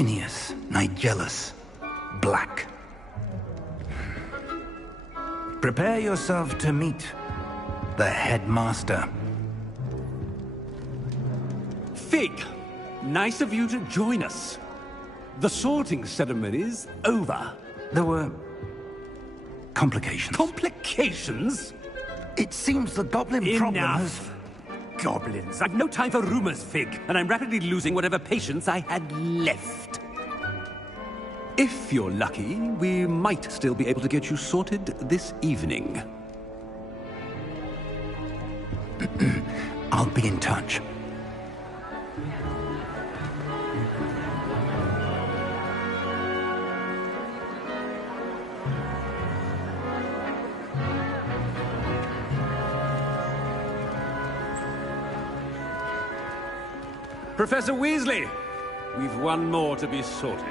Tinius, Nigellus, Black. Prepare yourself to meet the headmaster. Fig, nice of you to join us. The sorting ceremony's over. There were complications. Complications? It seems the goblin problem has... Enough! Goblins. I've no time for rumors, Fig, and I'm rapidly losing whatever patience I had left. If you're lucky, we might still be able to get you sorted this evening. I'll be in touch. Professor Weasley, we've one more to be sorted.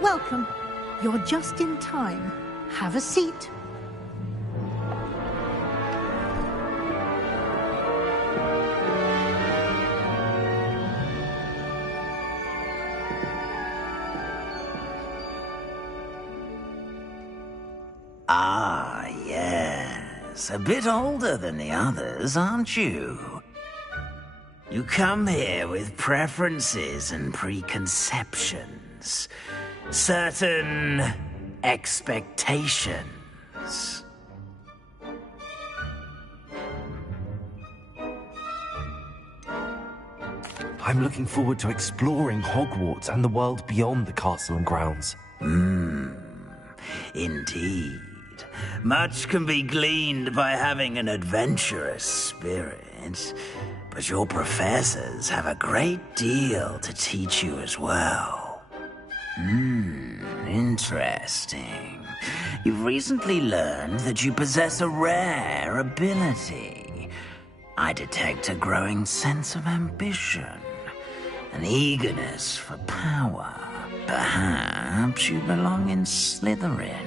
Welcome. You're just in time. Have a seat. Ah, yes. A bit older than the others, aren't you? You come here with preferences and preconceptions. Certain expectations. I'm looking forward to exploring Hogwarts and the world beyond the castle and grounds. Indeed. Much can be gleaned by having an adventurous spirit, but your professors have a great deal to teach you as well. Interesting. You've recently learned that you possess a rare ability. I detect a growing sense of ambition, an eagerness for power. Perhaps you belong in Slytherin.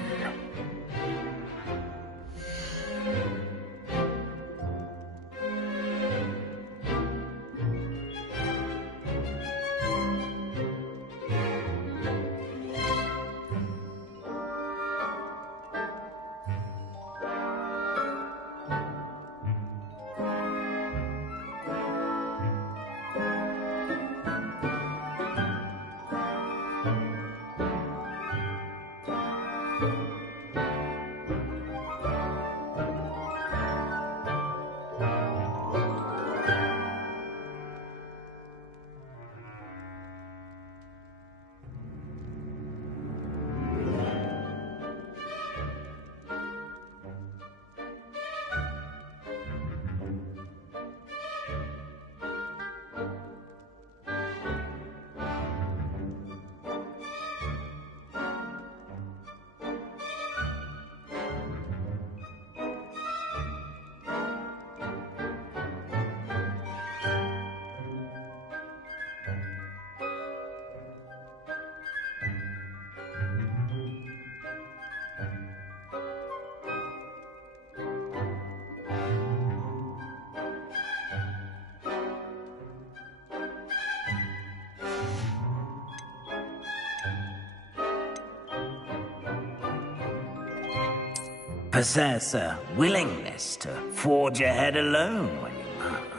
Possess a willingness to forge ahead alone when you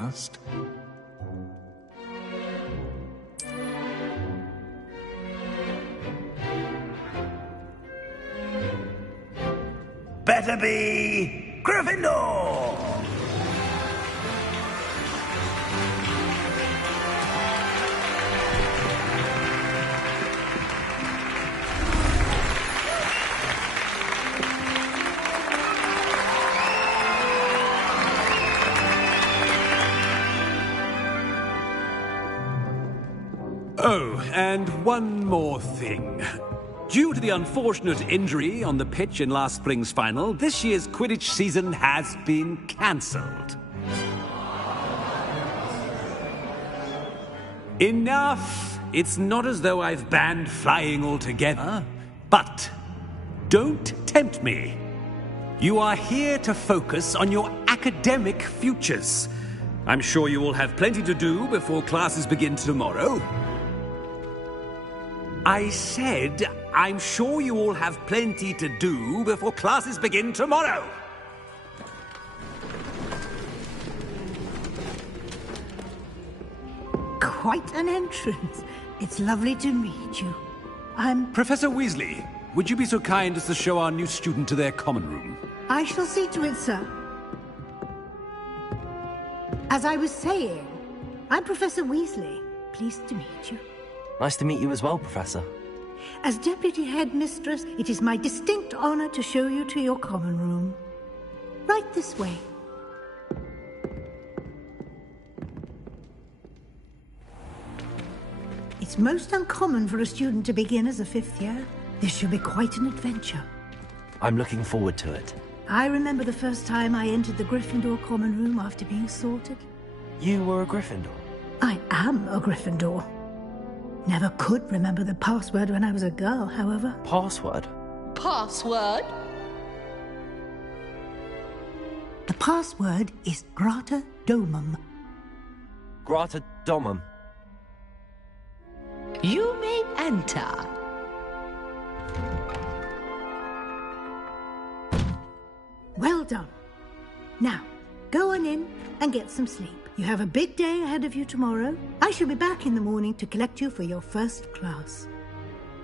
must. Better be Gryffindor! Oh, and one more thing. Due to the unfortunate injury on the pitch in last spring's final, this year's Quidditch season has been cancelled. Enough! It's not as though I've banned flying altogether. But don't tempt me. You are here to focus on your academic futures. I'm sure you all have plenty to do before classes begin tomorrow. I said, I'm sure you all have plenty to do before classes begin tomorrow. Quite an entrance. It's lovely to meet you. Professor Weasley, would you be so kind as to show our new student to their common room? I shall see to it, sir. As I was saying, I'm Professor Weasley. Pleased to meet you. Nice to meet you as well, Professor. As Deputy Headmistress, it is my distinct honor to show you to your common room. Right this way. It's most uncommon for a student to begin as a fifth year. This should be quite an adventure. I'm looking forward to it. I remember the first time I entered the Gryffindor common room after being sorted. You were a Gryffindor? I am a Gryffindor. Never could remember the password when I was a girl, however. Password? Password? The password is Grata Domum. Grata Domum. You may enter. Well done. Now, go on in and get some sleep. You have a big day ahead of you tomorrow. I shall be back in the morning to collect you for your first class.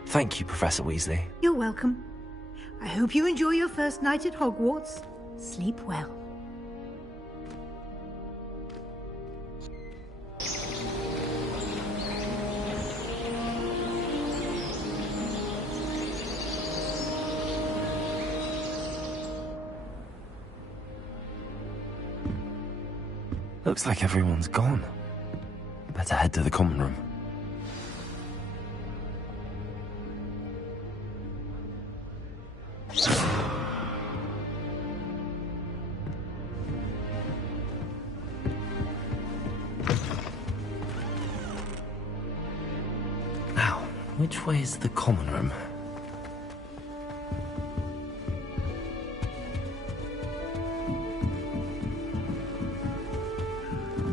Thank you, Professor Weasley. You're welcome. I hope you enjoy your first night at Hogwarts. Sleep well. Looks like everyone's gone. Better head to the common room. Now, which way is the common room?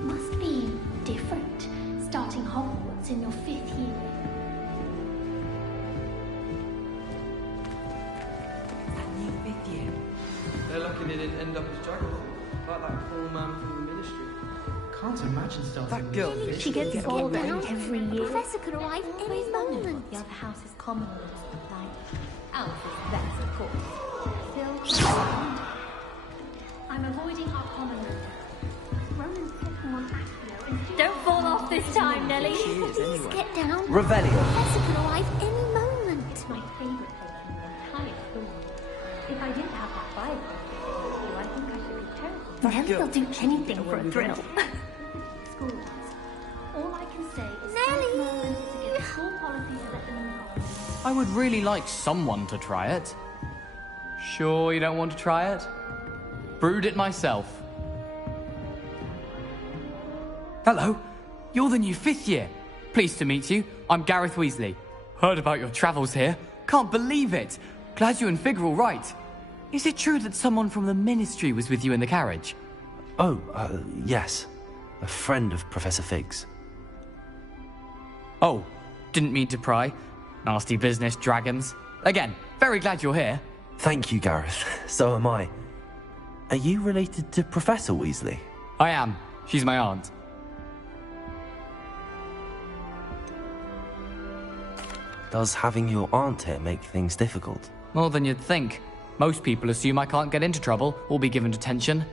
Must be different, starting Hogwarts in your 5th year. They're lucky they didn't end up as Juggalo, like that poor man from the Ministry. Can't imagine starting That girl. She gets bored every year. Professor could arrive any moment. The other house's common room doesn't look like. Alice's best, of course. Phil, I'm avoiding our common room. Ronan's picking on Accio and don't fall off this time, Nellie. Please get down. Revelio. Professor could arrive any moment. It's my favourite place in the entire school. If I didn't have that Bible, I think I should be terrible. Nellie will do anything for a thrill. School was. All I can say is Nellie! to get the school policy to let them in. I would really like someone to try it. Sure you don't want to try it? Brewed it myself. Hello, you're the new 5th year. Pleased to meet you. I'm Gareth Weasley. Heard about your travels here. Can't believe it. Glad you and Fig are all right. Is it true that someone from the Ministry was with you in the carriage? Oh, yes. A friend of Professor Fig's. Oh, didn't mean to pry. Nasty business, dragons. Again, very glad you're here. Thank you, Gareth. So am I. Are you related to Professor Weasley? I am. She's my aunt. Does having your aunt here make things difficult? More than you'd think. Most people assume I can't get into trouble or be given detention.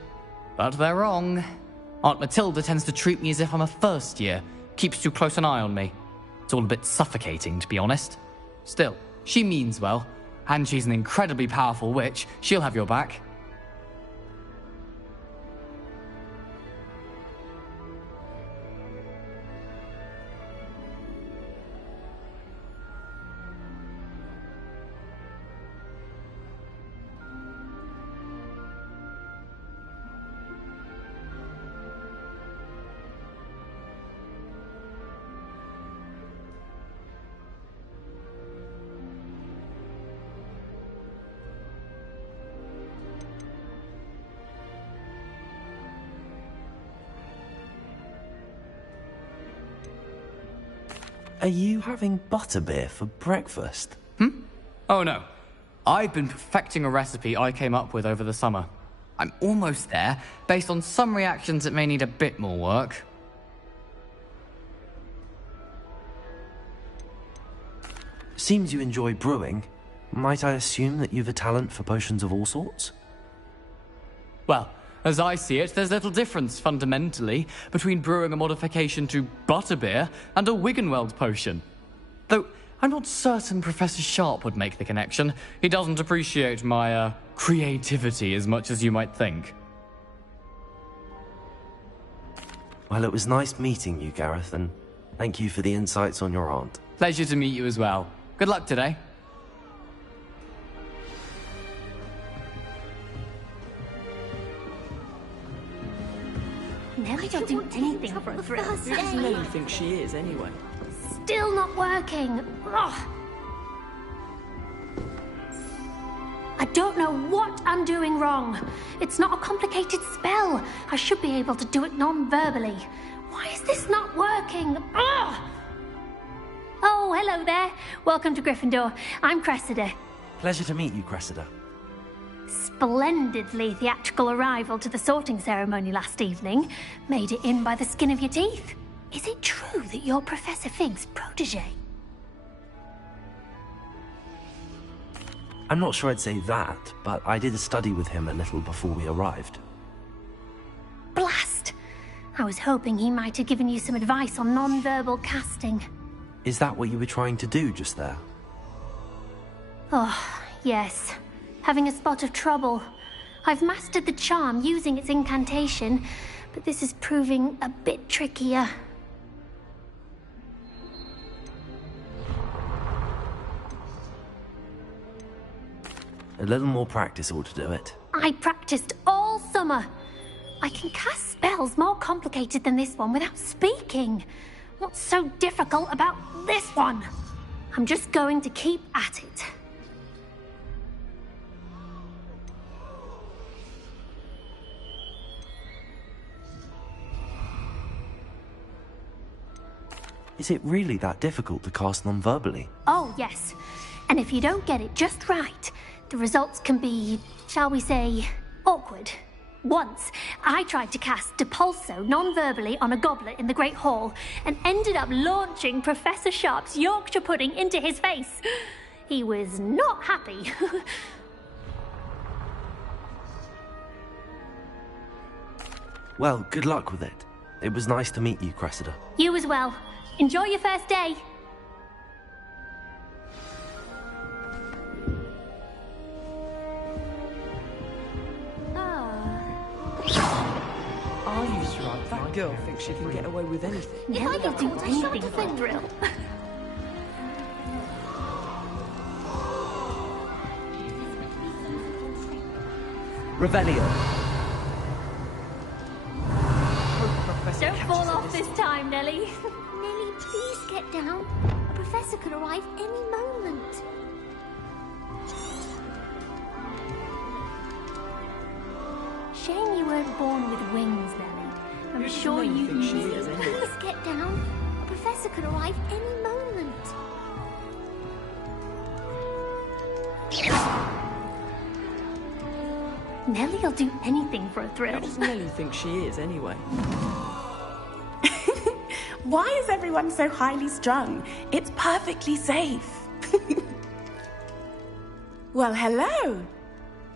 But they're wrong. Aunt Matilda tends to treat me as if I'm a first year. Keeps too close an eye on me. It's all a bit suffocating, to be honest. Still, she means well. And she's an incredibly powerful witch. She'll have your back. Are you having butterbeer for breakfast? Oh no. I've been perfecting a recipe I came up with over the summer. I'm almost there. Based on some reactions, it may need a bit more work. Seems you enjoy brewing. Might I assume that you've a talent for potions of all sorts? Well, as I see it, there's little difference, fundamentally, between brewing a modification to butterbeer and a Wiggenweld potion. Though, I'm not certain Professor Sharp would make the connection. He doesn't appreciate my, creativity as much as you might think. Well, it was nice meeting you, Gareth, and thank you for the insights on your aunt. Pleasure to meet you as well. Good luck today. Nelly don't do anything for a thrill. Who does Nelly think she is, anyway? Still not working. Ugh. I don't know what I'm doing wrong. It's not a complicated spell. I should be able to do it non-verbally. Why is this not working? Ugh. Oh, hello there. Welcome to Gryffindor. I'm Cressida. Pleasure to meet you, Cressida. Splendidly theatrical arrival to the sorting ceremony last evening. Made it in by the skin of your teeth. Is it true that you're Professor Fig's protege? I'm not sure I'd say that, but I did study with him a little before we arrived. Blast! I was hoping he might have given you some advice on non-verbal casting. Is that what you were trying to do just there? Oh, yes. Having a spot of trouble. I've mastered the charm using its incantation, but this is proving a bit trickier. A little more practice ought to do it. I practiced all summer. I can cast spells more complicated than this one without speaking. What's so difficult about this one? I'm just going to keep at it. Is it really that difficult to cast non-verbally? Oh, yes. And if you don't get it just right, the results can be, shall we say, awkward. Once, I tried to cast Depulso non-verbally on a goblet in the Great Hall and ended up launching Professor Sharp's Yorkshire pudding into his face. He was not happy. Well, good luck with it. It was nice to meet you, Cressida. You as well. Enjoy your first day. Are you sure that girl thinks she can get away with anything? If I could do anything for a thrill. Revelio. Don't fall off this time, Nelly. Nelly, please get down. A professor could arrive any moment. Shame you weren't born with wings, Nelly. I'm sure you think she knew. is, anyway? Please get down. A professor could arrive any moment. Nelly'll do anything for a thrill. Who does Nelly think she is, anyway? Why is everyone so highly strung? It's perfectly safe. Well, hello.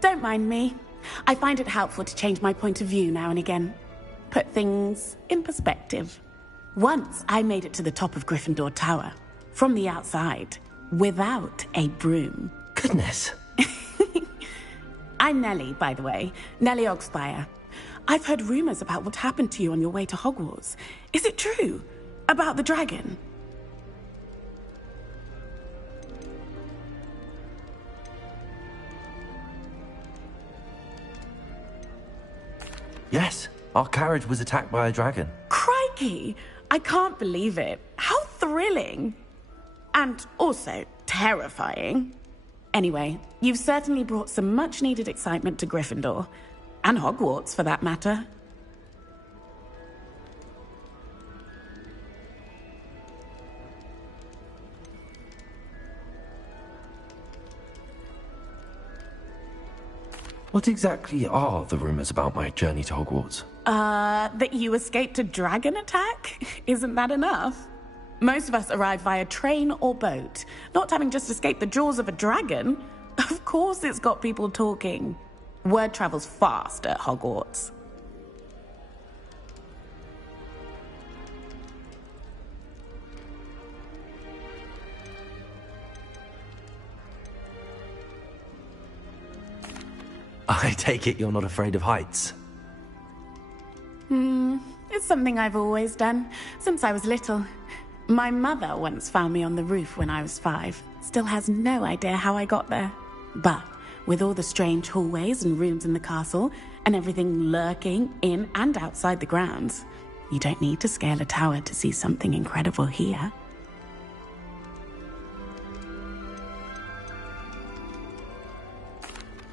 Don't mind me. I find it helpful to change my point of view now and again. Put things in perspective. Once I made it to the top of Gryffindor Tower, from the outside, without a broom. Goodness. I'm Nellie, by the way. Nellie Ogspire. I've heard rumors about what happened to you on your way to Hogwarts. Is it true? About the dragon? Yes, our carriage was attacked by a dragon. Crikey! I can't believe it. How thrilling! And also terrifying. Anyway, you've certainly brought some much-needed excitement to Gryffindor. And Hogwarts, for that matter. What exactly are the rumours about my journey to Hogwarts? That you escaped a dragon attack? Isn't that enough? Most of us arrive via train or boat, not having just escaped the jaws of a dragon. Of course it's got people talking. Word travels fast at Hogwarts. I take it you're not afraid of heights? It's something I've always done, since I was little. My mother once found me on the roof when I was 5. Still has no idea how I got there. But with all the strange hallways and rooms in the castle, and everything lurking in and outside the grounds, you don't need to scale a tower to see something incredible here.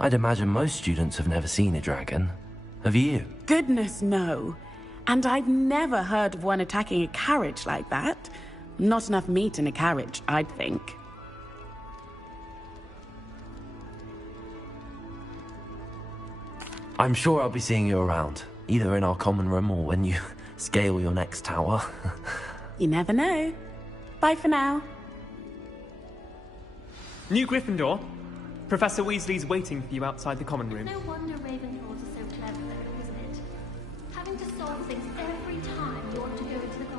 I'd imagine most students have never seen a dragon. Have you? Goodness, no. And I've never heard of one attacking a carriage like that. Not enough meat in a carriage, I'd think. I'm sure I'll be seeing you around, either in our common room or when you scale your next tower. You never know. Bye for now. New Gryffindor. Professor Weasley's waiting for you outside the common room. No wonder Ravenclaws are so clever, though, isn't it? Having to solve things every time you want to go into the garden.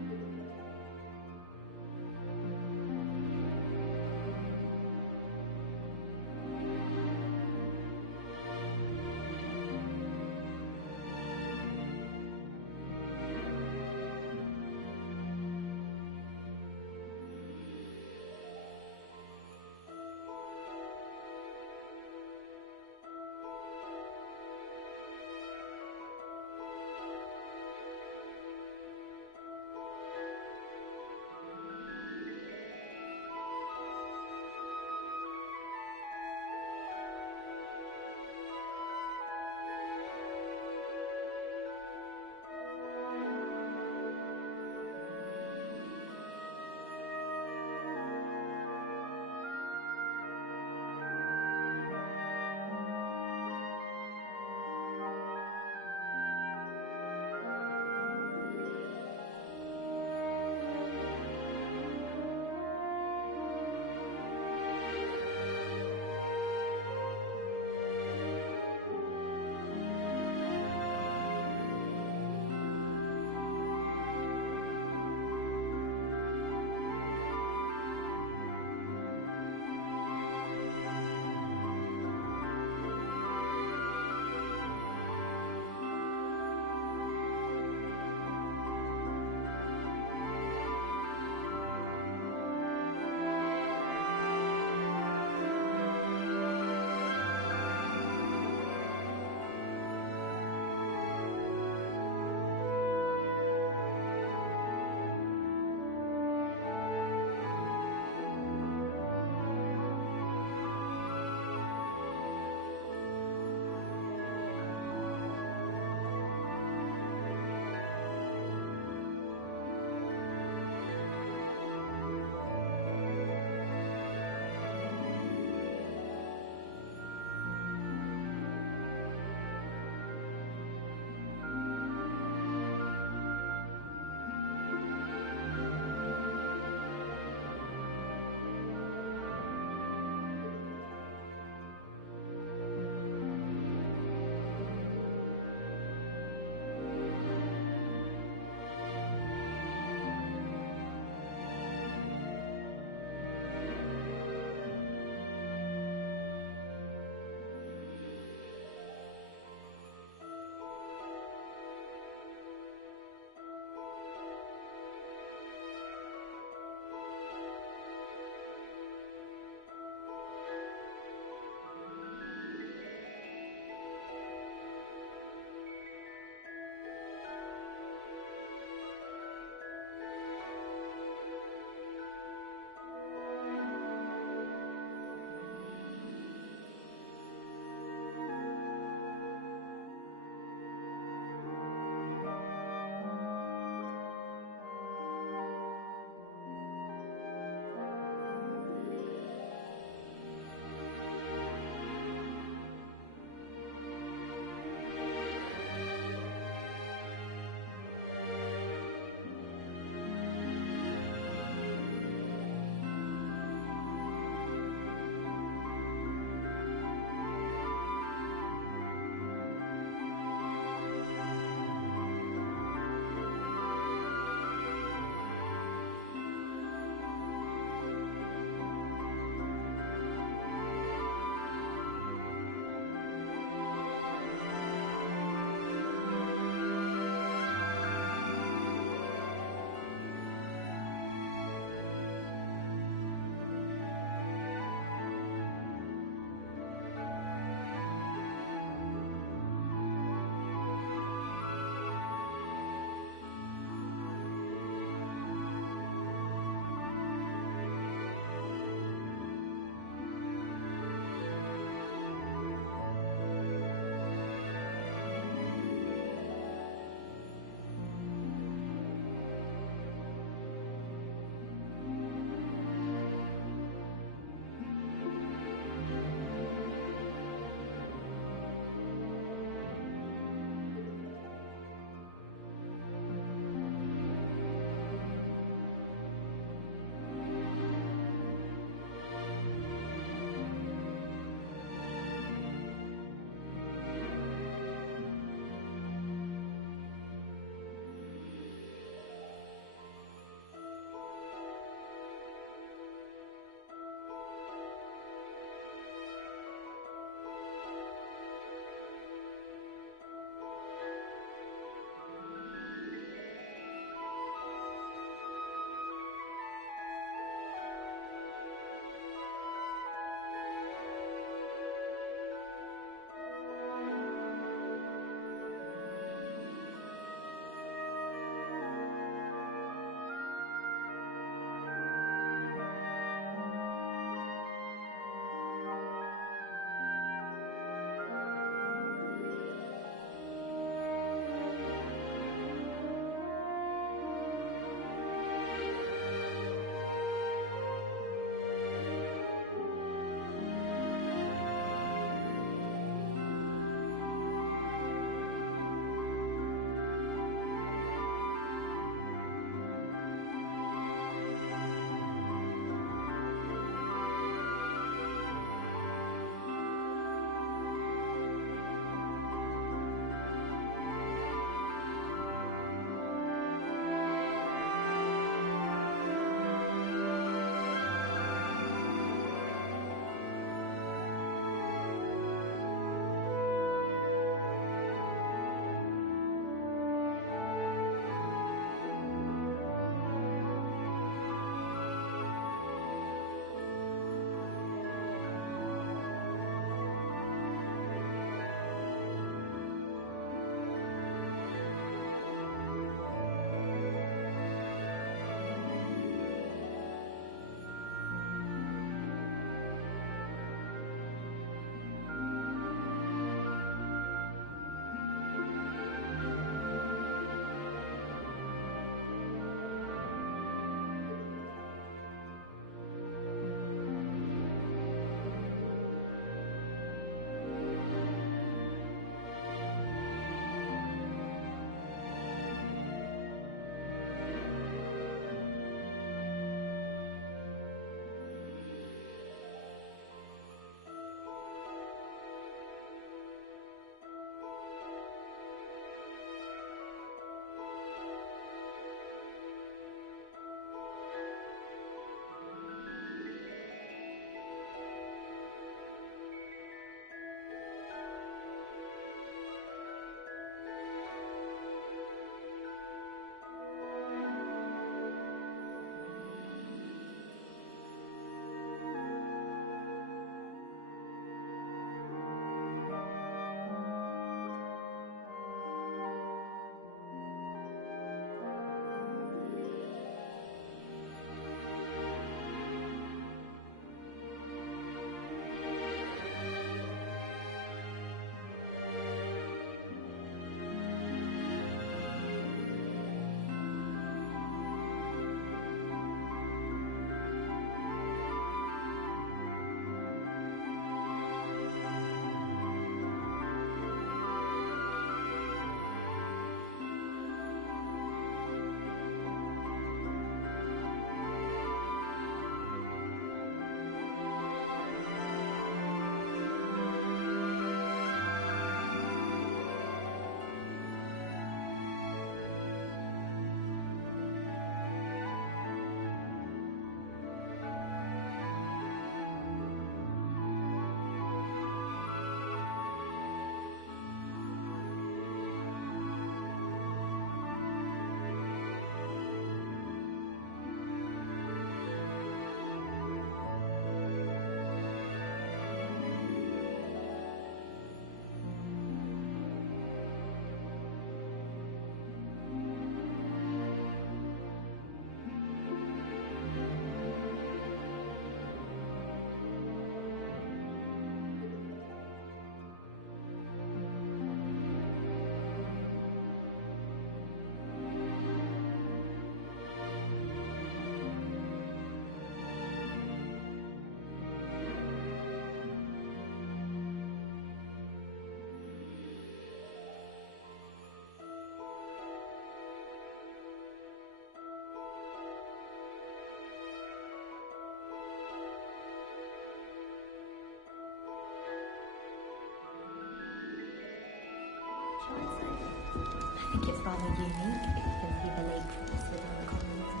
I think it's rather unique because he believes it's within the communism.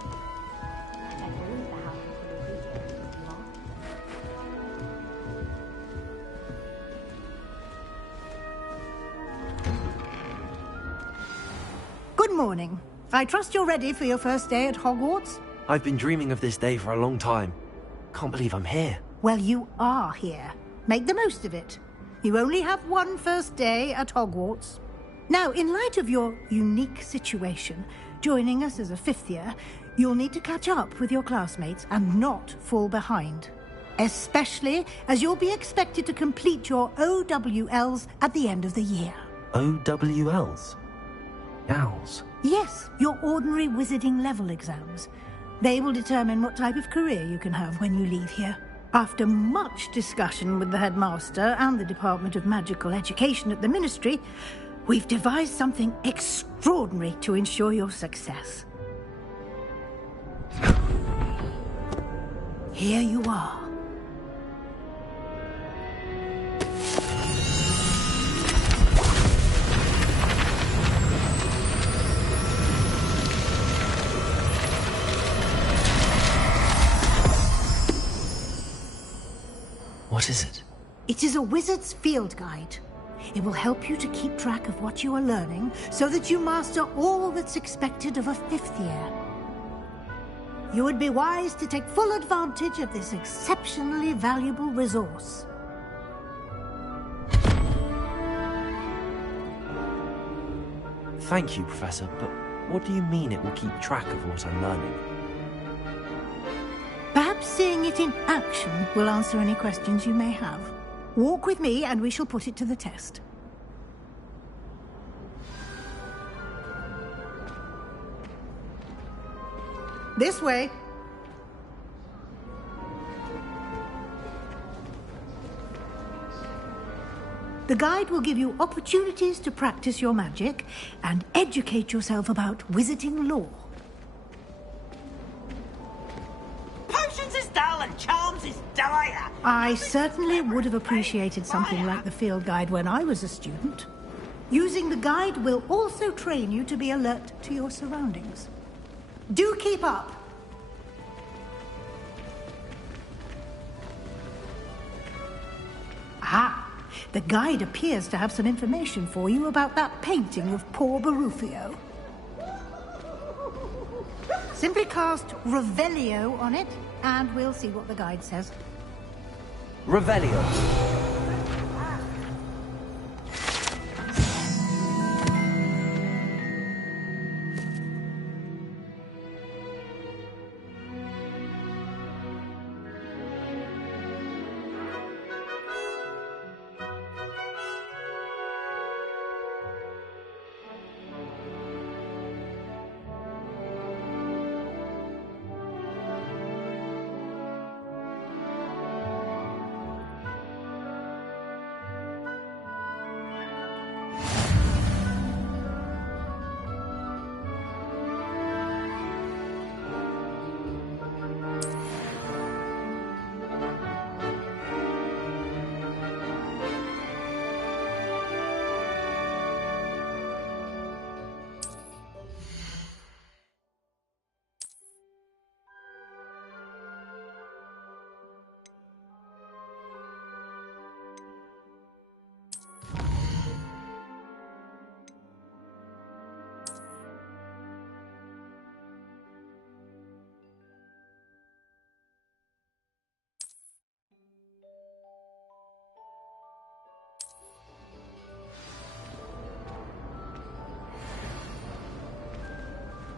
I don't believe the house people appreciate it as well. Good morning. I trust you're ready for your first day at Hogwarts? I've been dreaming of this day for a long time. Can't believe I'm here. Well, you are here. Make the most of it. You only have one first day at Hogwarts. Now, in light of your unique situation, joining us as a fifth year, you'll need to catch up with your classmates and not fall behind. Especially as you'll be expected to complete your OWLs at the end of the year. OWLs? Owls? Yes, your ordinary wizarding level exams. They will determine what type of career you can have when you leave here. After much discussion with the headmaster and the Department of Magical Education at the Ministry, we've devised something extraordinary to ensure your success. Here you are. What is it? It is a wizard's field guide. It will help you to keep track of what you are learning so that you master all that's expected of a fifth year. You would be wise to take full advantage of this exceptionally valuable resource. Thank you, Professor, but what do you mean it will keep track of what I'm learning? Perhaps seeing it in action will answer any questions you may have. Walk with me and we shall put it to the test. This way. The guide will give you opportunities to practice your magic and educate yourself about wizarding lore. Potions is dull and charms is dire. I certainly would have appreciated something like the field guide when I was a student. Using the guide will also train you to be alert to your surroundings. Do keep up. Ah, the guide appears to have some information for you about that painting of poor Barufio. Simply cast Revelio on it, and we'll see what the guide says. Revelio.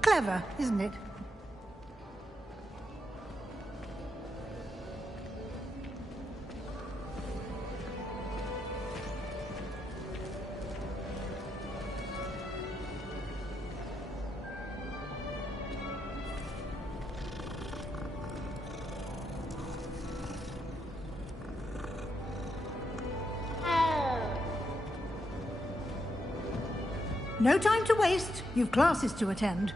Clever, isn't it? No time to waste. You've classes to attend.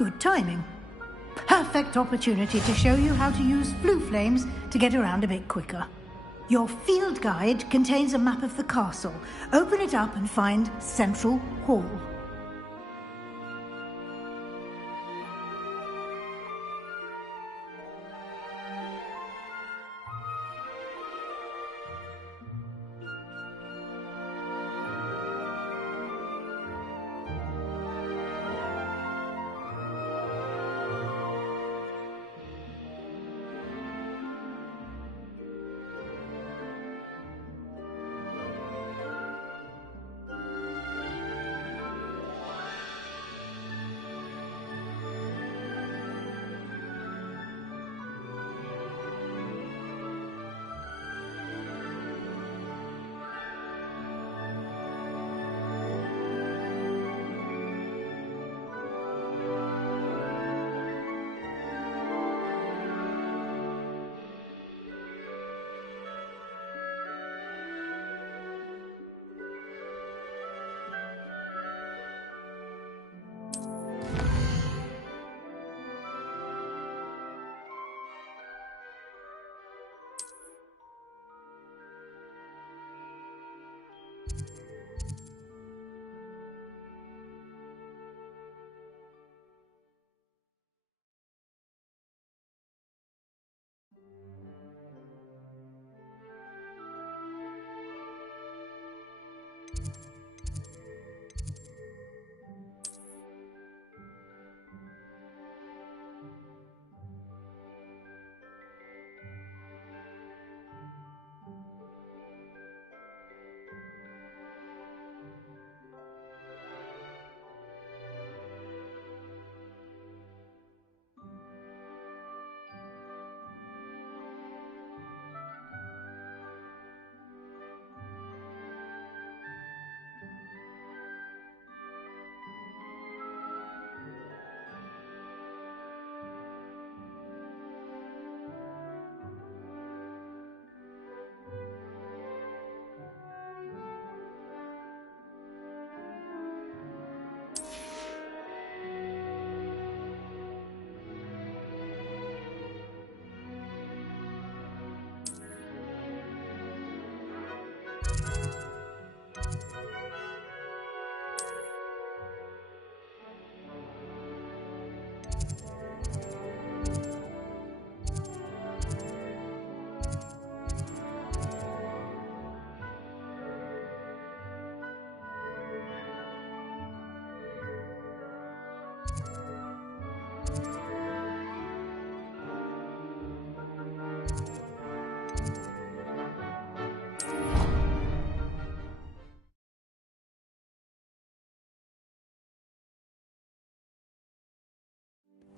good timing. Perfect opportunity to show you how to use flue flames to get around a bit quicker. Your field guide contains a map of the castle. Open it up and find Central Hall.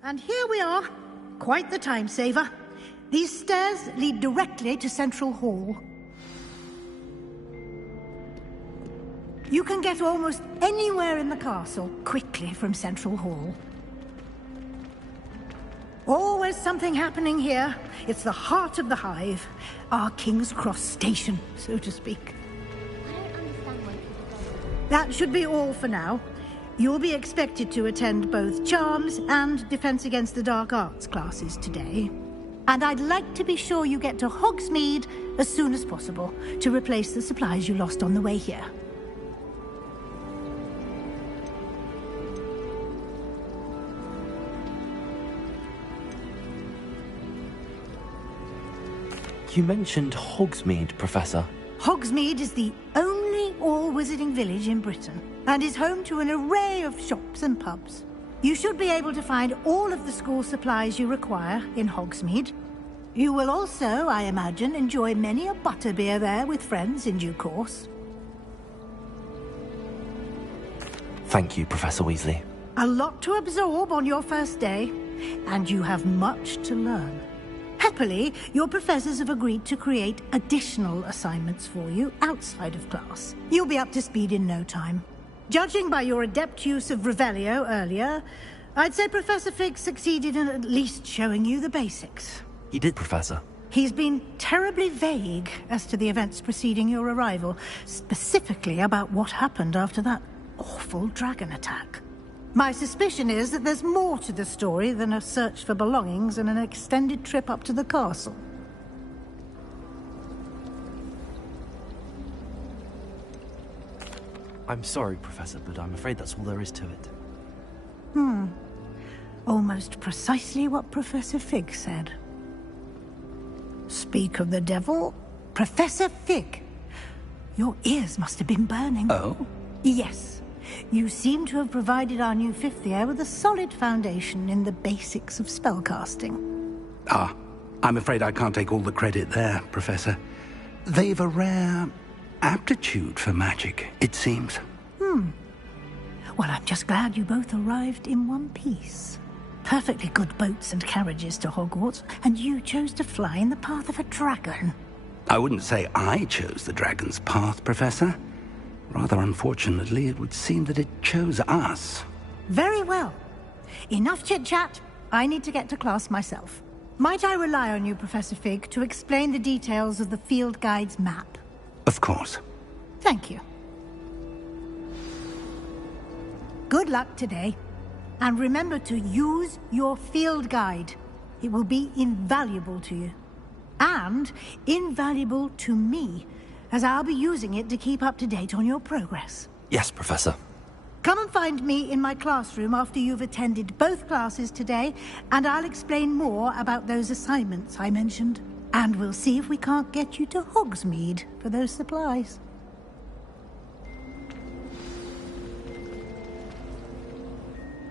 And here we are. Quite the time saver. These stairs lead directly to Central Hall. You can get almost anywhere in the castle quickly from Central Hall. Always something happening here. It's the heart of the hive. Our King's Cross station, so to speak. That should be all for now. You'll be expected to attend both Charms and Defense Against the Dark Arts classes today. And I'd like to be sure you get to Hogsmeade as soon as possible to replace the supplies you lost on the way here. You mentioned Hogsmeade, Professor. Hogsmeade is the only all-wizarding village in Britain and is home to an array of shops and pubs. You should be able to find all of the school supplies you require in Hogsmeade. You will also, I imagine, enjoy many a butterbeer there with friends in due course. Thank you, Professor Weasley. A lot to absorb on your first day, and you have much to learn. Happily, your professors have agreed to create additional assignments for you outside of class. You'll be up to speed in no time. Judging by your adept use of Revelio earlier, I'd say Professor Fig succeeded in at least showing you the basics. He did, Professor. He's been terribly vague as to the events preceding your arrival, specifically about what happened after that awful dragon attack. My suspicion is that there's more to the story than a search for belongings and an extended trip up to the castle. I'm sorry, Professor, but I'm afraid that's all there is to it. Almost precisely what Professor Fig said. Speak of the devil, Professor Fig. Your ears must have been burning. Oh? Yes. You seem to have provided our new fifth year with a solid foundation in the basics of spellcasting. Ah, I'm afraid I can't take all the credit there, Professor. They've a rare aptitude for magic, it seems. Well, I'm just glad you both arrived in one piece. Perfectly good boats and carriages to Hogwarts, and you chose to fly in the path of a dragon. I wouldn't say I chose the dragon's path, Professor. Rather unfortunately, it would seem that it chose us. Very well. Enough chit-chat. I need to get to class myself. Might I rely on you, Professor Fig, to explain the details of the field guide's map? Of course. Thank you. Good luck today. And remember to use your field guide. It will be invaluable to you. And invaluable to me, as I'll be using it to keep up to date on your progress. Yes, Professor. Come and find me in my classroom after you've attended both classes today, and I'll explain more about those assignments I mentioned. And we'll see if we can't get you to Hogsmeade for those supplies.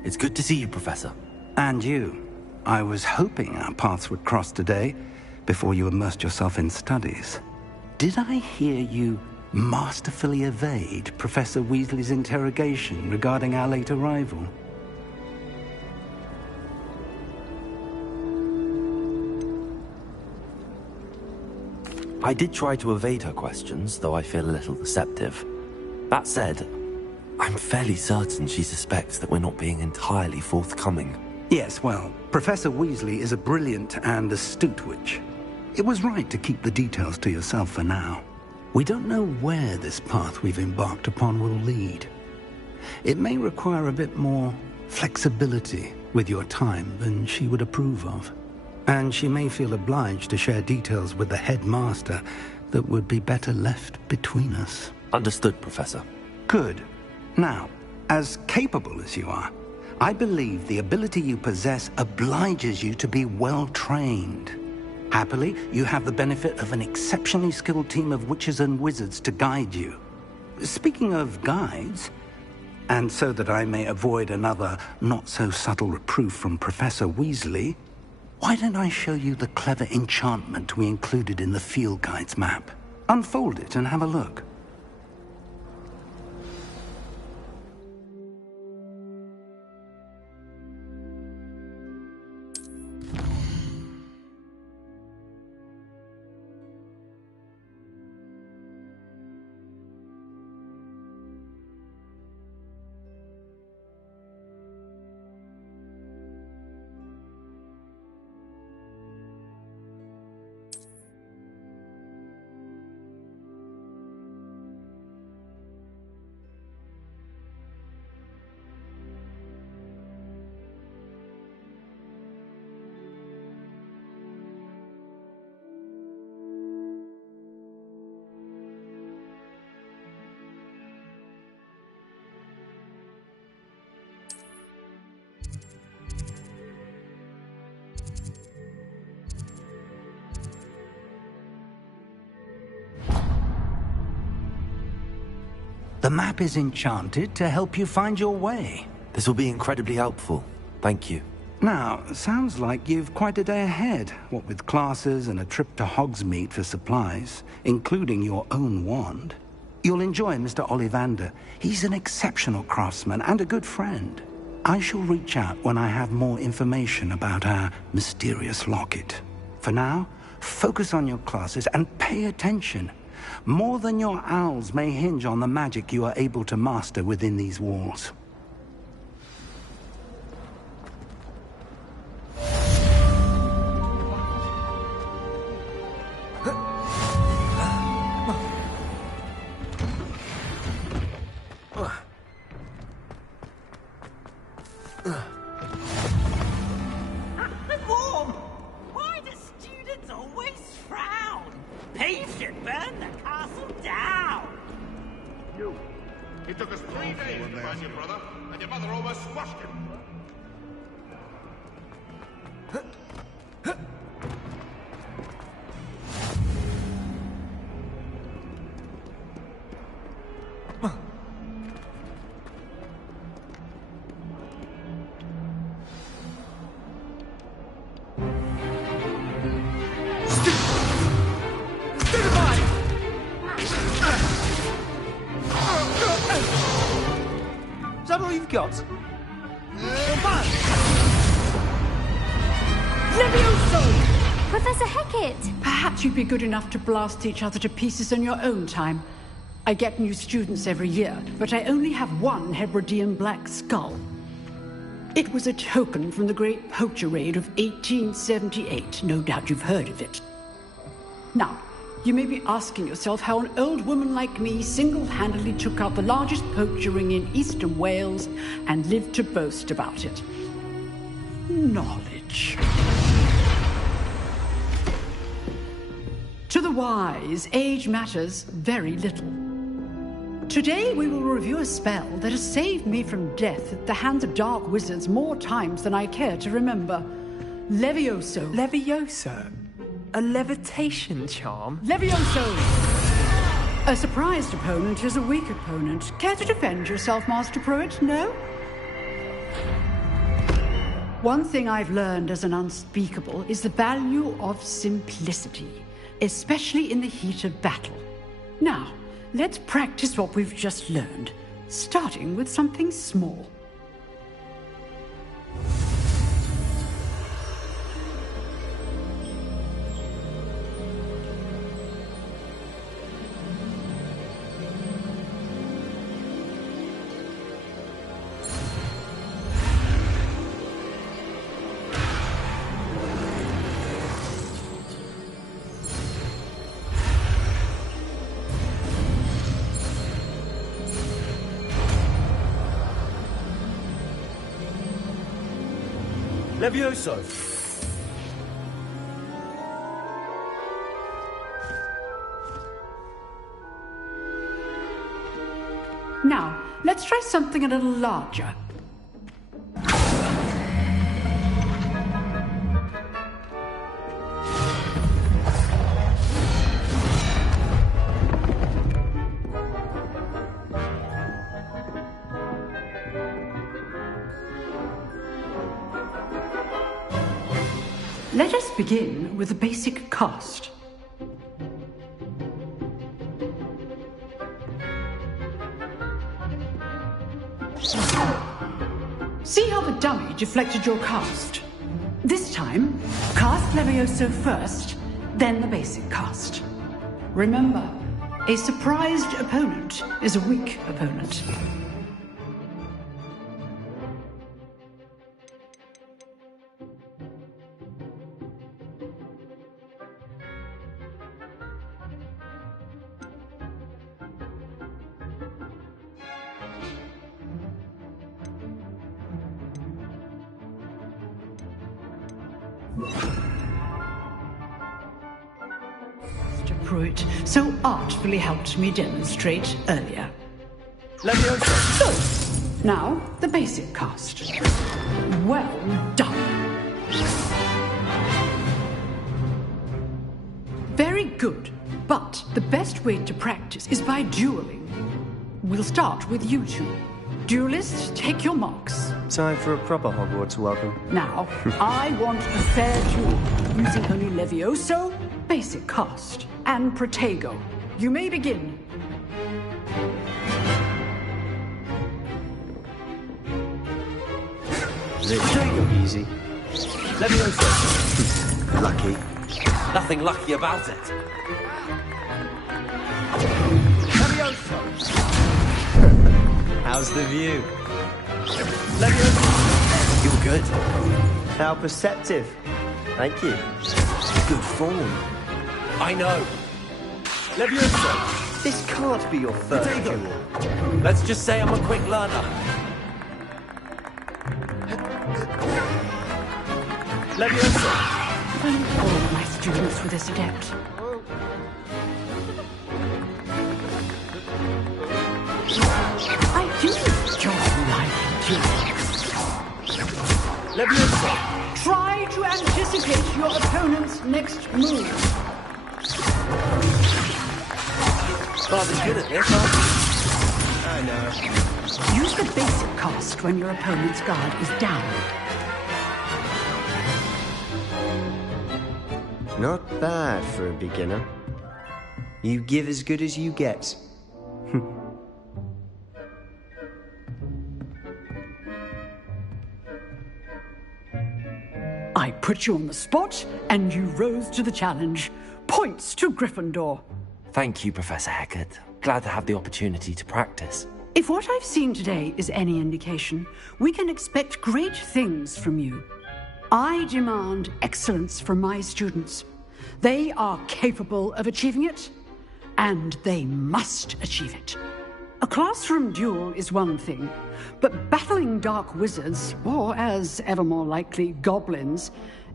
It's good to see you, Professor. And you. I was hoping our paths would cross today, before you immersed yourself in studies. Did I hear you masterfully evade Professor Weasley's interrogation regarding our late arrival? I did try to evade her questions, though I feel a little deceptive. That said, I'm fairly certain she suspects that we're not being entirely forthcoming. Yes, well, Professor Weasley is a brilliant and astute witch. It was right to keep the details to yourself for now. We don't know where this path we've embarked upon will lead. It may require a bit more flexibility with your time than she would approve of. And she may feel obliged to share details with the headmaster that would be better left between us. Understood, Professor. Good. Now, as capable as you are, I believe the ability you possess obliges you to be well-trained. Happily, you have the benefit of an exceptionally skilled team of witches and wizards to guide you. Speaking of guides, and so that I may avoid another not-so-subtle reproof from Professor Weasley, why don't I show you the clever enchantment we included in the field guide's map? Unfold it and have a look. The map is enchanted to help you find your way. This will be incredibly helpful. Thank you. Now, sounds like you've quite a day ahead, what with classes and a trip to Hogsmeade for supplies, including your own wand. You'll enjoy Mr. Ollivander. He's an exceptional craftsman and a good friend. I shall reach out when I have more information about our mysterious locket. For now, focus on your classes and pay attention. More than your owls may hinge on the magic you are able to master within these walls. It took us 3 days to find your brother, and your mother almost squashed him. Is that all you've got? Levioso! Professor Hecat! Perhaps you'd be good enough to blast each other to pieces in your own time. I get new students every year, but I only have one Hebridean black skull. It was a token from the Great Poacher Raid of 1878. No doubt you've heard of it. Now, you may be asking yourself how an old woman like me single-handedly took out the largest poacher ring in eastern Wales and lived to boast about it. Knowledge. To the wise, age matters very little. Today we will review a spell that has saved me from death at the hands of dark wizards more times than I care to remember. Levioso. Levioso? A levitation charm? Levioso! A surprised opponent is a weak opponent. Care to defend yourself, Master Pruitt? No? One thing I've learned as an unspeakable is the value of simplicity, especially in the heat of battle. Now, let's practice what we've just learned, starting with something small. Levioso! Now, let's try something a little larger. Let us begin with the basic cast. See how the dummy deflected your cast? This time, cast Levioso first, then the basic cast. Remember, a surprised opponent is a weak opponent. Mr. Pruitt so artfully helped me demonstrate earlier. Levioso! So, now the basic cast. Well done. Very good, but the best way to practice is by dueling. We'll start with you two. Duelists, take your marks. Time for a proper Hogwarts welcome. Now, I want a fair duel, using only Levioso, basic cast, and Protego. You may begin. Protego easy. Levioso. Lucky. Nothing lucky about it. Levioso! How's the view? Levioso! You're good. How perceptive. Thank you. Good form. I know. Levioso! This can't be your first duel. Let's just say I'm a quick learner. Levioso! All my students were this adept. Leviosa! Try to anticipate your opponent's next move. Rather good at this, aren't you? I know. Use the basic cast when your opponent's guard is down. Not bad for a beginner. You give as good as you get. I put you on the spot, and you rose to the challenge. Points to Gryffindor. Thank you, Professor Hecat. Glad to have the opportunity to practice. If what I've seen today is any indication, we can expect great things from you. I demand excellence from my students. They are capable of achieving it, and they must achieve it. A classroom duel is one thing, but battling dark wizards, or as ever more likely, goblins,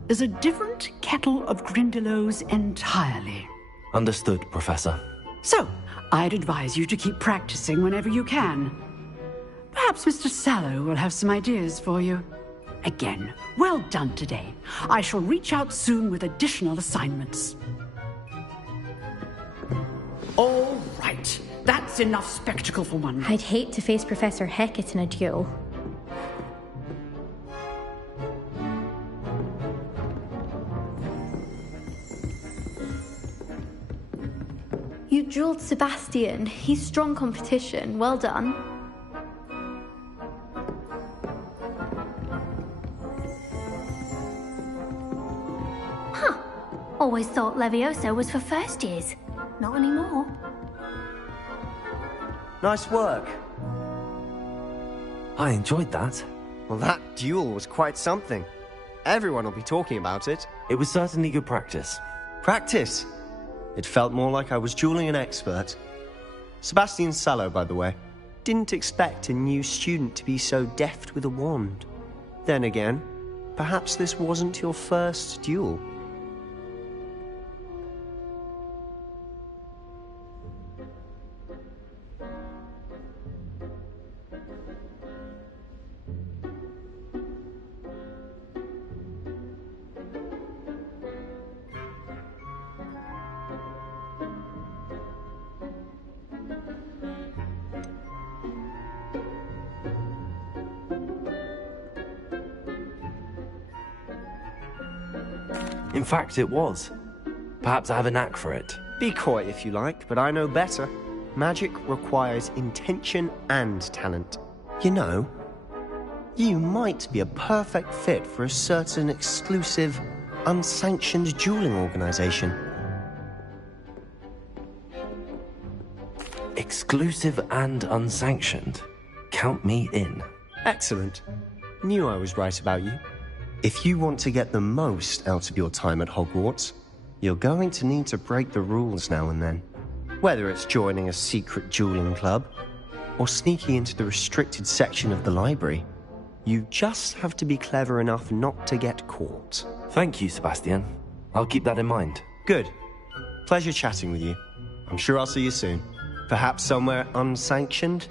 is a different kettle of Grindylows entirely. Understood, Professor. So, I'd advise you to keep practicing whenever you can. Perhaps Mr. Sallow will have some ideas for you. Again, well done today. I shall reach out soon with additional assignments. All right. That's enough spectacle for one night. I'd hate to face Professor Hecat in a duel. You drilled Sebastian. He's strong competition. Well done. Huh. Always thought Leviosa was for first years. Not anymore. Nice work. I enjoyed that. Well, that duel was quite something. Everyone will be talking about it. It was certainly good practice. Practice? It felt more like I was dueling an expert. Sebastian Sallow, by the way. Didn't expect a new student to be so deft with a wand. Then again, perhaps this wasn't your first duel. In fact, it was. Perhaps I have a knack for it. Be coy if you like, but I know better. Magic requires intention and talent. You know, you might be a perfect fit for a certain exclusive, unsanctioned dueling organization. Exclusive and unsanctioned. Count me in. Excellent. Knew I was right about you. If you want to get the most out of your time at Hogwarts, you're going to need to break the rules now and then. Whether it's joining a secret dueling club, or sneaking into the restricted section of the library, you just have to be clever enough not to get caught. Thank you, Sebastian. I'll keep that in mind. Good. Pleasure chatting with you. I'm sure I'll see you soon. Perhaps somewhere unsanctioned?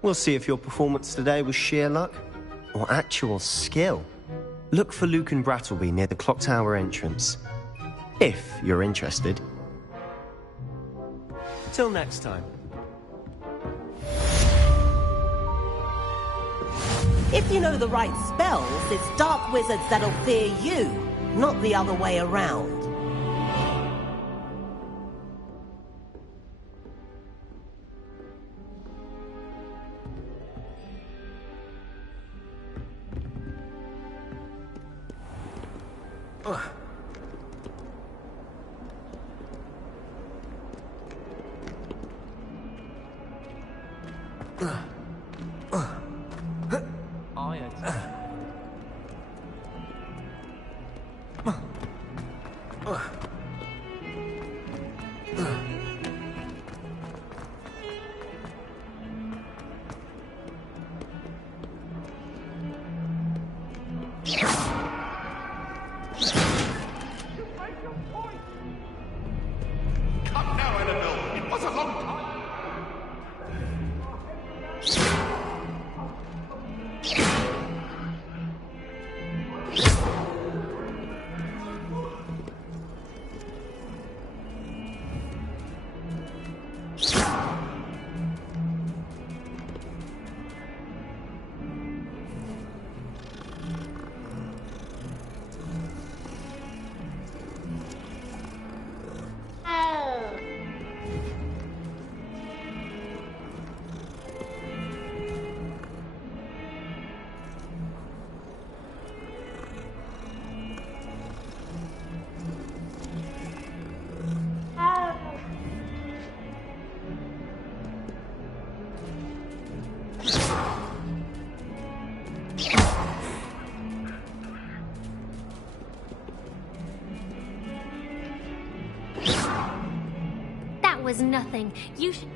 We'll see if your performance today was sheer luck, or actual skill. Look for Luke and Brattleby near the clock tower entrance. If you're interested. Till next time. If you know the right spells, it's dark wizards that'll fear you, not the other way around. Come now, Annabelle. It was a long time. was nothing. You should...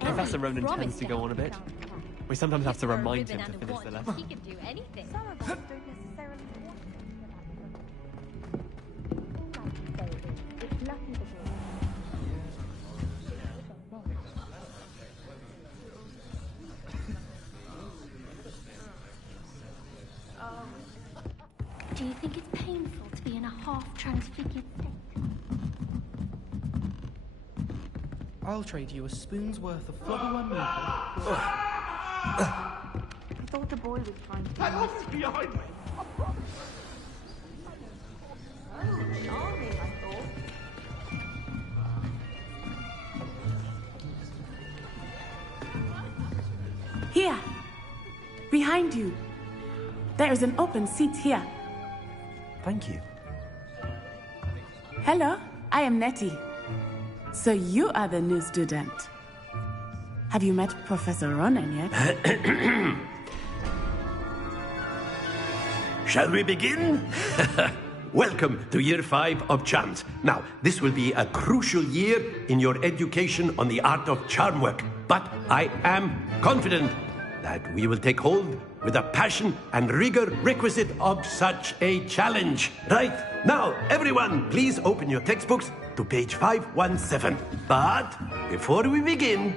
Professor Ronan tends to go on a bit. We sometimes have to remind him to finish the lesson. He can do anything. Do you think it's painful to be in a half-transfigured state? I'll trade you a spoon's worth of flubberworm meat. I thought the boy was trying to... That office behind me! Charming, I thought. Here. Behind you. There is an open seat here. Thank you. Hello, I am Nettie. So you are the new student. Have you met Professor Ronan yet? Shall we begin? Welcome to Year 5 of Charms. Now, this will be a crucial year in your education on the art of charm work. But I am confident that we will take hold with the passion and rigor requisite of such a challenge. Right, now, everyone, please open your textbooks to page 517. But before we begin,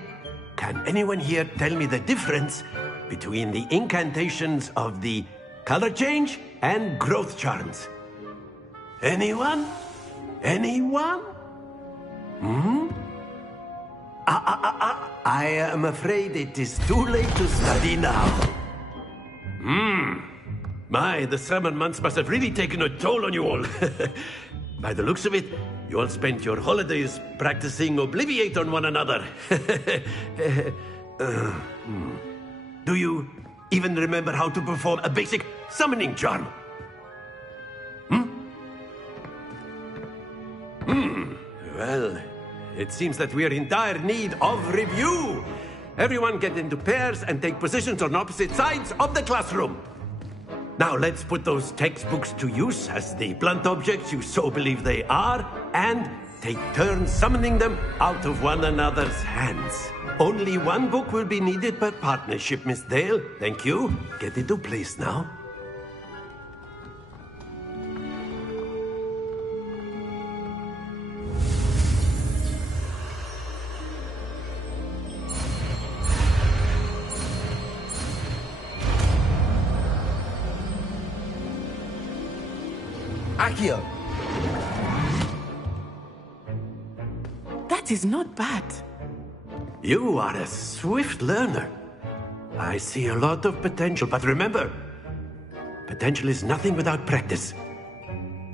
can anyone here tell me the difference between the incantations of the color change and growth charms? Anyone? Anyone? I am afraid it is too late to study now. My, the summer months must have really taken a toll on you all. By the looks of it, you all spent your holidays practicing Obliviate on one another. Do you even remember how to perform a basic summoning charm? Well, it seems that we are in dire need of review. Everyone get into pairs and take positions on opposite sides of the classroom. Now let's put those textbooks to use as the blunt objects you so believe they are, and take turns summoning them out of one another's hands. Only one book will be needed per partnership, Miss Dale. Thank you. Get into place now. Accio! That is not bad. You are a swift learner. I see a lot of potential, but remember, potential is nothing without practice.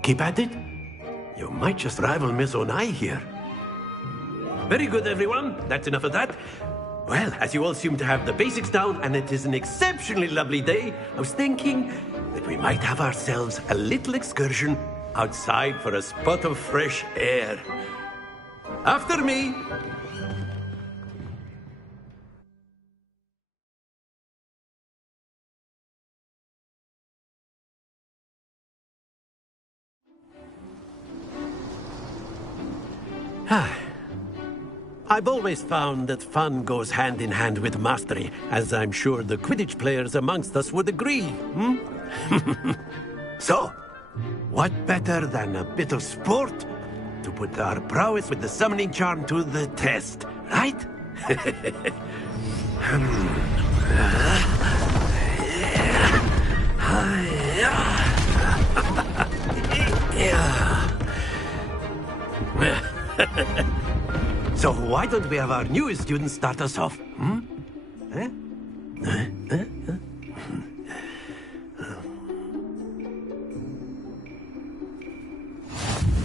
Keep at it. You might just rival Miss Onai here. Very good, everyone. That's enough of that. Well, as you all seem to have the basics down, and it is an exceptionally lovely day, I was thinking that we might have ourselves a little excursion outside for a spot of fresh air. After me. I've always found that fun goes hand in hand with mastery, as I'm sure the Quidditch players amongst us would agree. So, what better than a bit of sport to put our prowess with the summoning charm to the test, right? So why don't we have our newest student start us off? Hmm? Eh?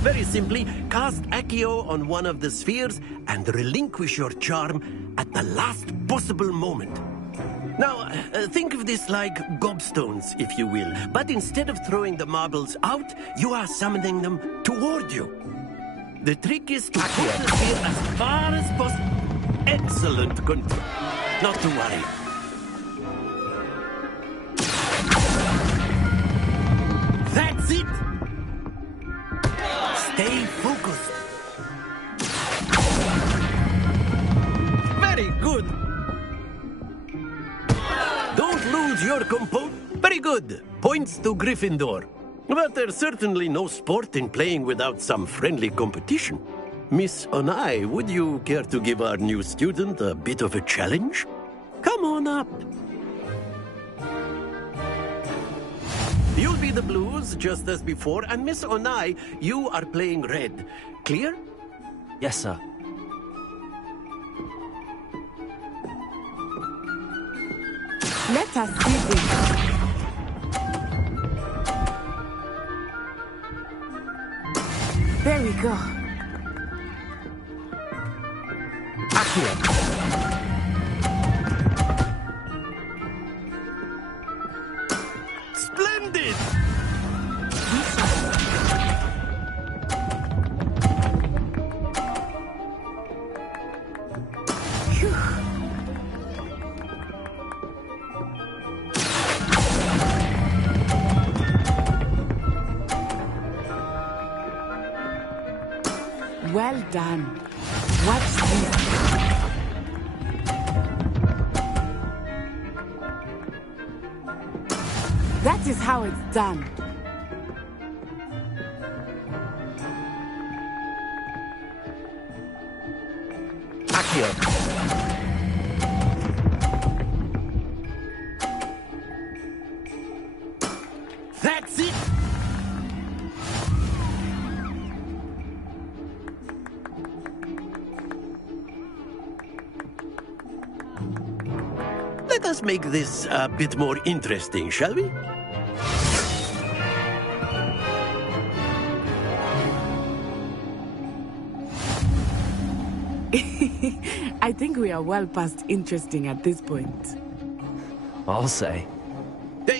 Very simply, cast Accio on one of the spheres and relinquish your charm at the last possible moment. Now, think of this like gobstones, if you will. But instead of throwing the marbles out, you are summoning them toward you. The trick is to put the sphere as far as possible. Excellent control. Not to worry. That's it! Stay focused. Very good. Don't lose your composure. Very good. Points to Gryffindor. But there's certainly no sport in playing without some friendly competition. Miss Onai, would you care to give our new student a bit of a challenge? Come on up. You'll be the blues, just as before, and Miss Onai, you are playing red. Clear? Yes, sir. Let us see this. There we go. Accio. Splendid! Well done. Watch this. That is how it's done. Accio. That's it! Let us make this a bit more interesting, shall we? I think we are well past interesting at this point. I'll say.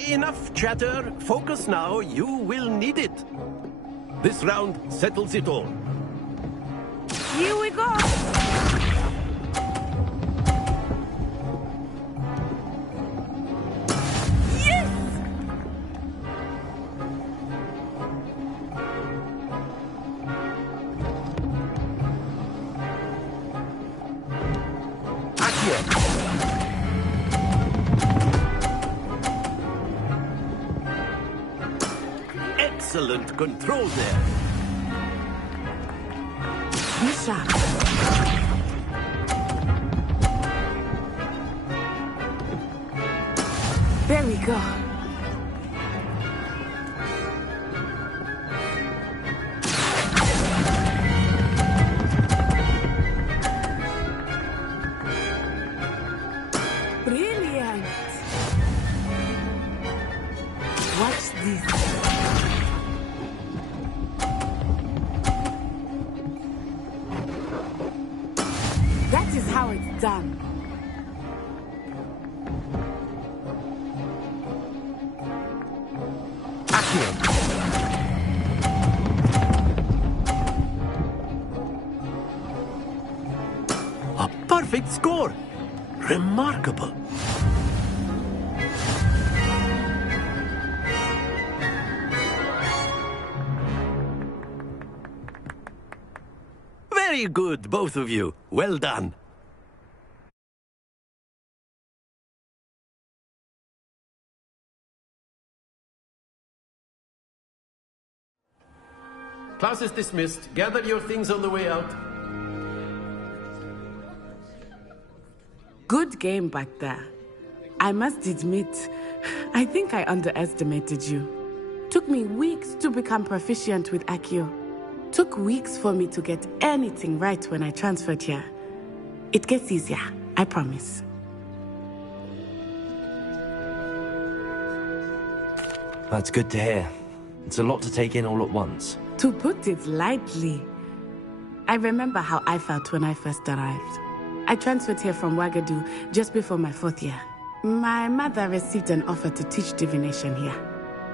Enough chatter. Focus now. You will need it. This round settles it all. Here we go. Yes! Excellent control there. Be sharp. There we go. Brilliant. Watch this. That is how it's done. A perfect score. Remarkable. Very good, both of you. Well done. Class is dismissed. Gather your things on the way out. Good game back there. I must admit, I think I underestimated you. Took me weeks to become proficient with Accio. Took weeks for me to get anything right when I transferred here. It gets easier, I promise. That's good to hear. It's a lot to take in all at once. To put it lightly, I remember how I felt when I first arrived. I transferred here from Ouagadougou just before my 4th year. My mother received an offer to teach divination here.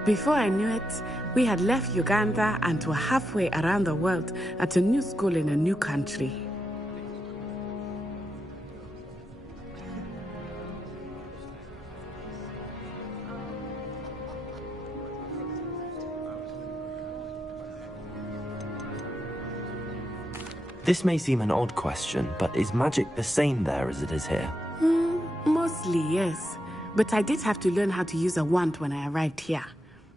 Before I knew it, we had left Uganda and were halfway around the world at a new school in a new country. This may seem an odd question, but is magic the same there as it is here? Mostly, yes. But I did have to learn how to use a wand when I arrived here.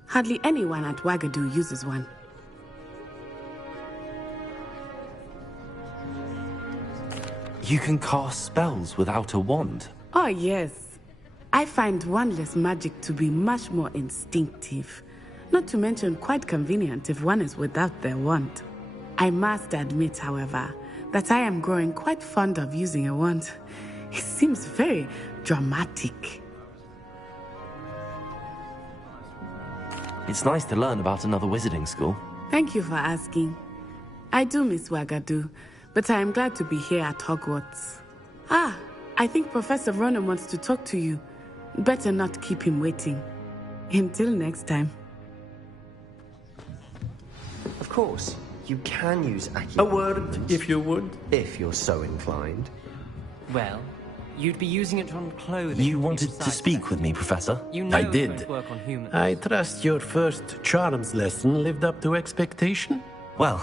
Hardly anyone at Ouagadougou uses one. You can cast spells without a wand? Oh, yes. I find wandless magic to be much more instinctive. Not to mention quite convenient if one is without their wand. I must admit, however, that I am growing quite fond of using a wand. It seems very dramatic. It's nice to learn about another wizarding school. Thank you for asking. I do miss Ouagadougou, but I am glad to be here at Hogwarts. Ah, I think Professor Ronan wants to talk to you. Better not keep him waiting. Until next time. Of course, you can use Accio. A word, if you would. If you're so inclined. Well, you'd be using it on clothing. You wanted to speak with me, Professor? You know I it did. won't work on humans. I trust your first charms lesson lived up to expectation? Well,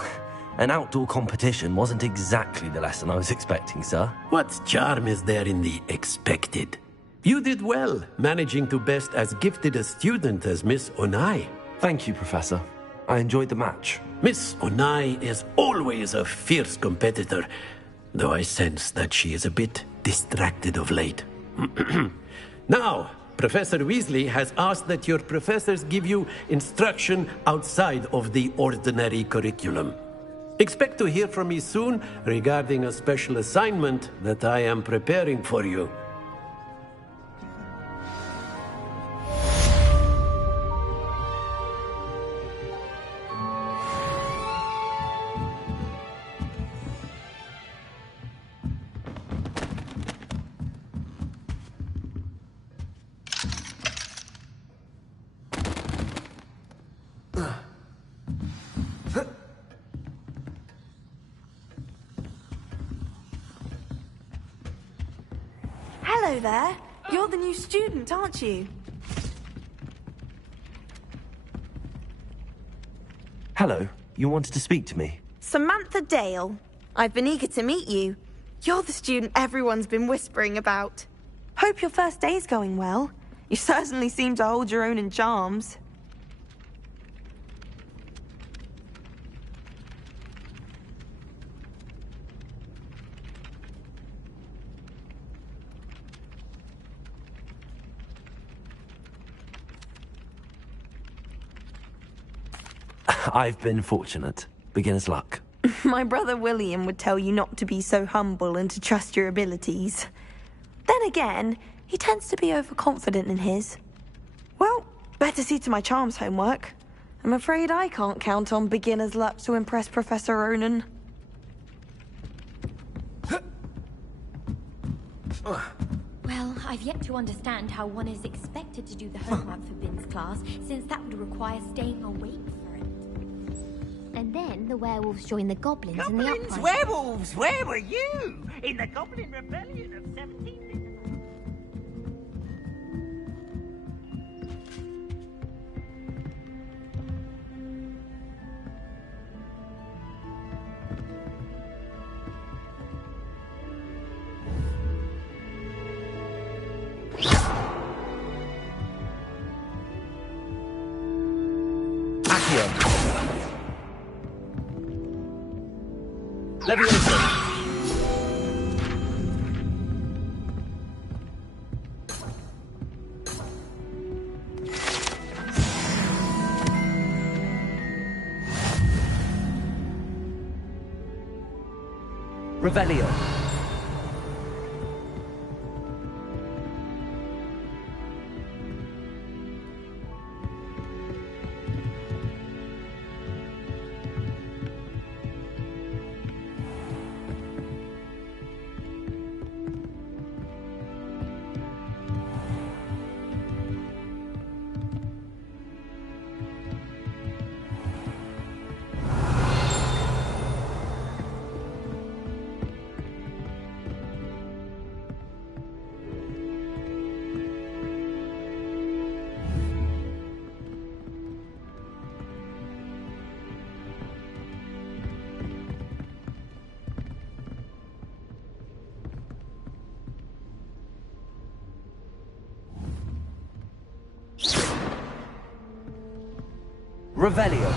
an outdoor competition wasn't exactly the lesson I was expecting, sir. What charm is there in the expected? You did well, managing to best as gifted a student as Miss Onai. Thank you, Professor. I enjoyed the match. Miss Onai is always a fierce competitor, though I sense that she is a bit distracted of late. Now, Professor Weasley has asked that your professors give you instruction outside of the ordinary curriculum. Expect to hear from me soon regarding a special assignment that I am preparing for you. Hello there. You're the new student, aren't you? Hello. You wanted to speak to me? Samantha Dale. I've been eager to meet you. You're the student everyone's been whispering about. Hope your first day's going well. You certainly seem to hold your own in charms. I've been fortunate. Beginner's luck. My brother William would tell you not to be so humble and to trust your abilities. Then again, he tends to be overconfident in his. Well, better see to my charms homework. I'm afraid I can't count on beginner's luck to impress Professor Ronan. Well, I've yet to understand how one is expected to do the homework for Bin's class, since that would require staying awake for it. And then the werewolves join the goblins in the Goblins, uprising. werewolves, where were you? In the Goblin Rebellion of 17... Revelio. Revelio.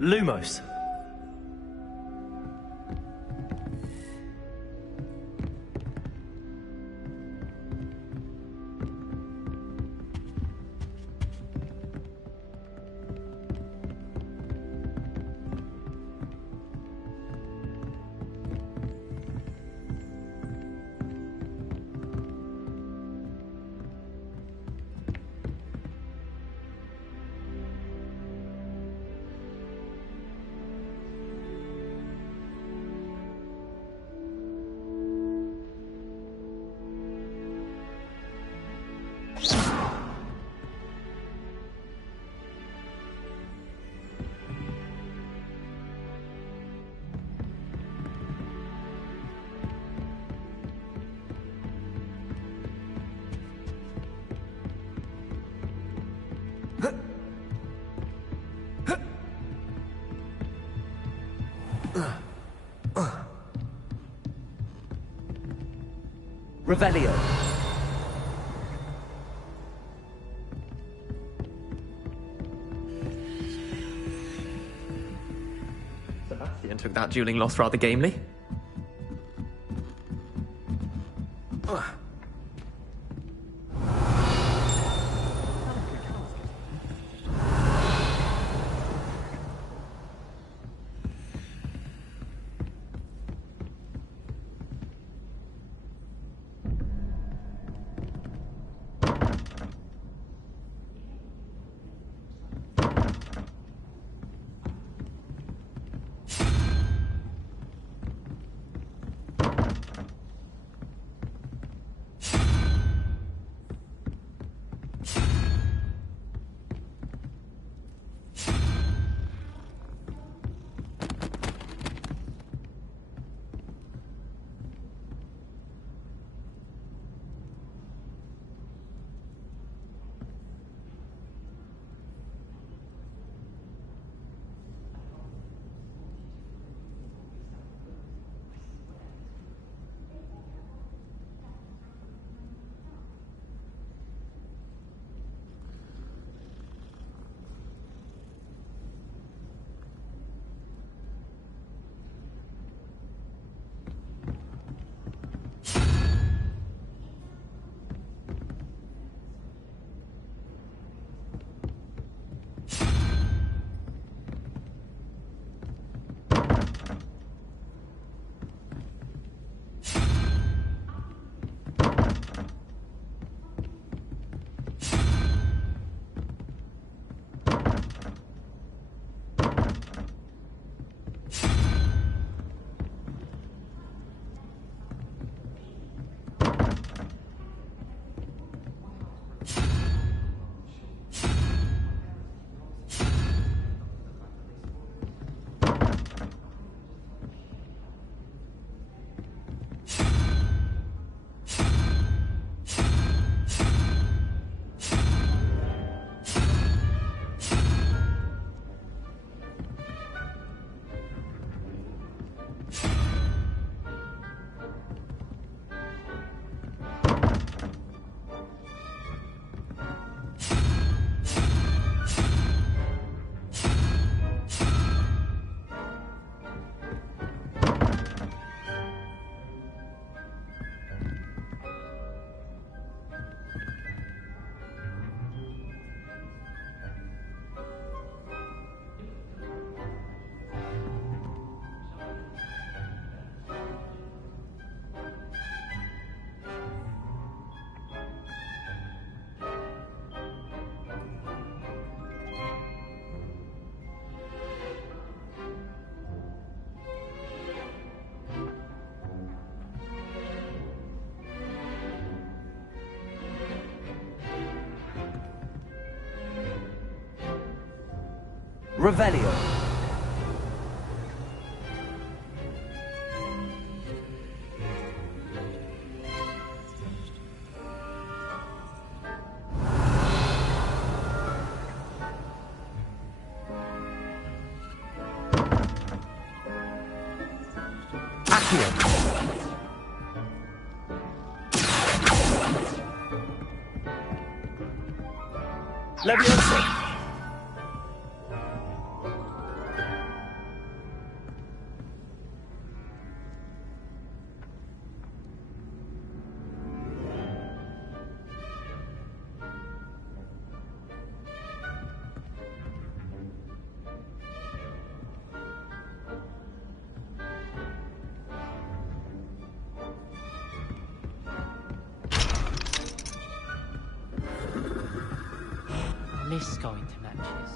Lumos. Revelio. Sebastian took that dueling loss rather gamely. Revelio. Leviosa. I miss going to matches.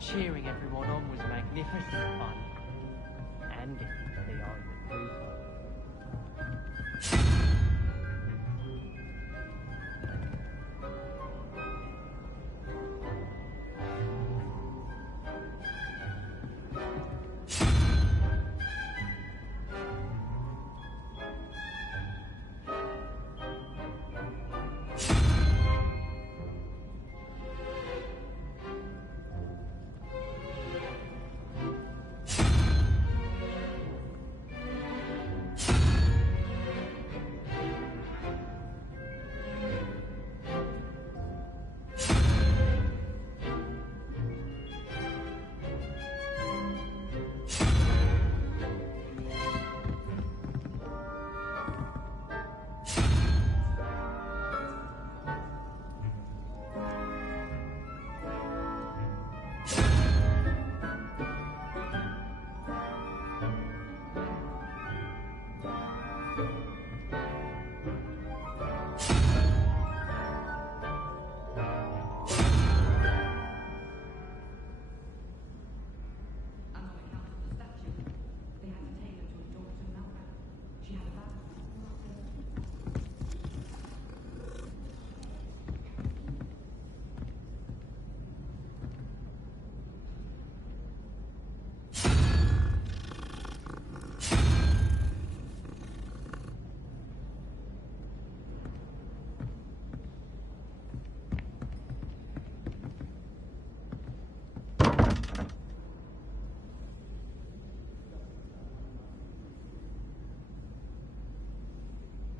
Cheering everyone on was magnificent fun. And getting to the eye of Cooper.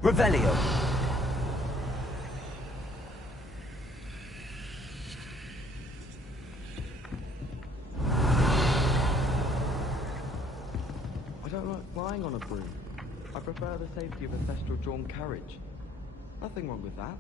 Revelio. I don't like flying on a broom. I prefer the safety of a thestral-drawn carriage. Nothing wrong with that.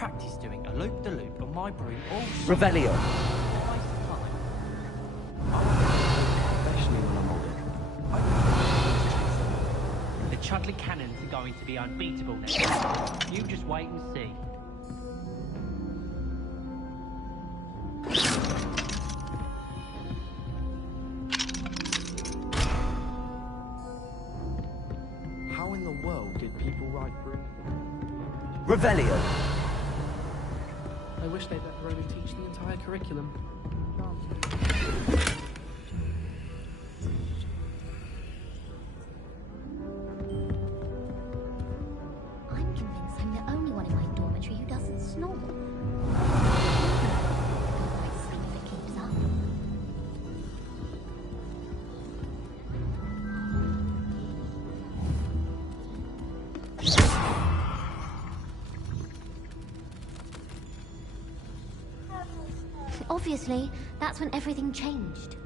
practice doing a loop-de-loop on my broom all Revelio. Especially when I'm older. The Chudley Cannons are going to be unbeatable next. You just wait and see. How in the world did people write broom? Revelio. I wish they'd let Verona teach the entire curriculum. I'm convinced I'm the only one in my dormitory who doesn't snore. Might sleep if it keeps up. Obviously, that's when everything changed.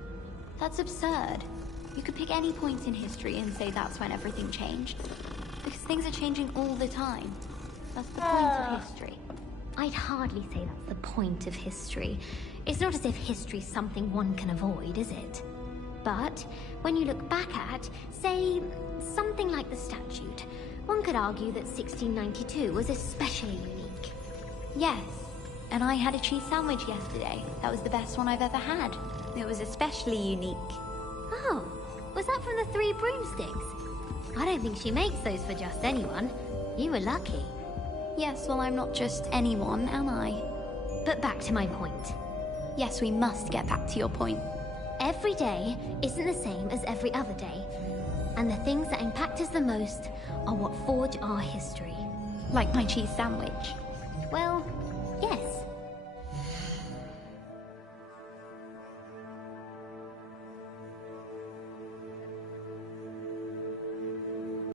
That's absurd. You could pick any point in history and say that's when everything changed. Because things are changing all the time. That's the point of history. I'd hardly say that's the point of history. It's not as if history's something one can avoid, is it? But when you look back at, say, something like the statute, one could argue that 1692 was especially unique. Yes, and I had a cheese sandwich yesterday. That was the best one I've ever had. It was especially unique. Oh, was that from the Three Broomsticks? I don't think she makes those for just anyone. You were lucky. Yes, well, I'm not just anyone, am I? But back to my point. Yes, we must get back to your point. Every day isn't the same as every other day. And the things that impact us the most are what forge our history. Like my cheese sandwich. Well, yes.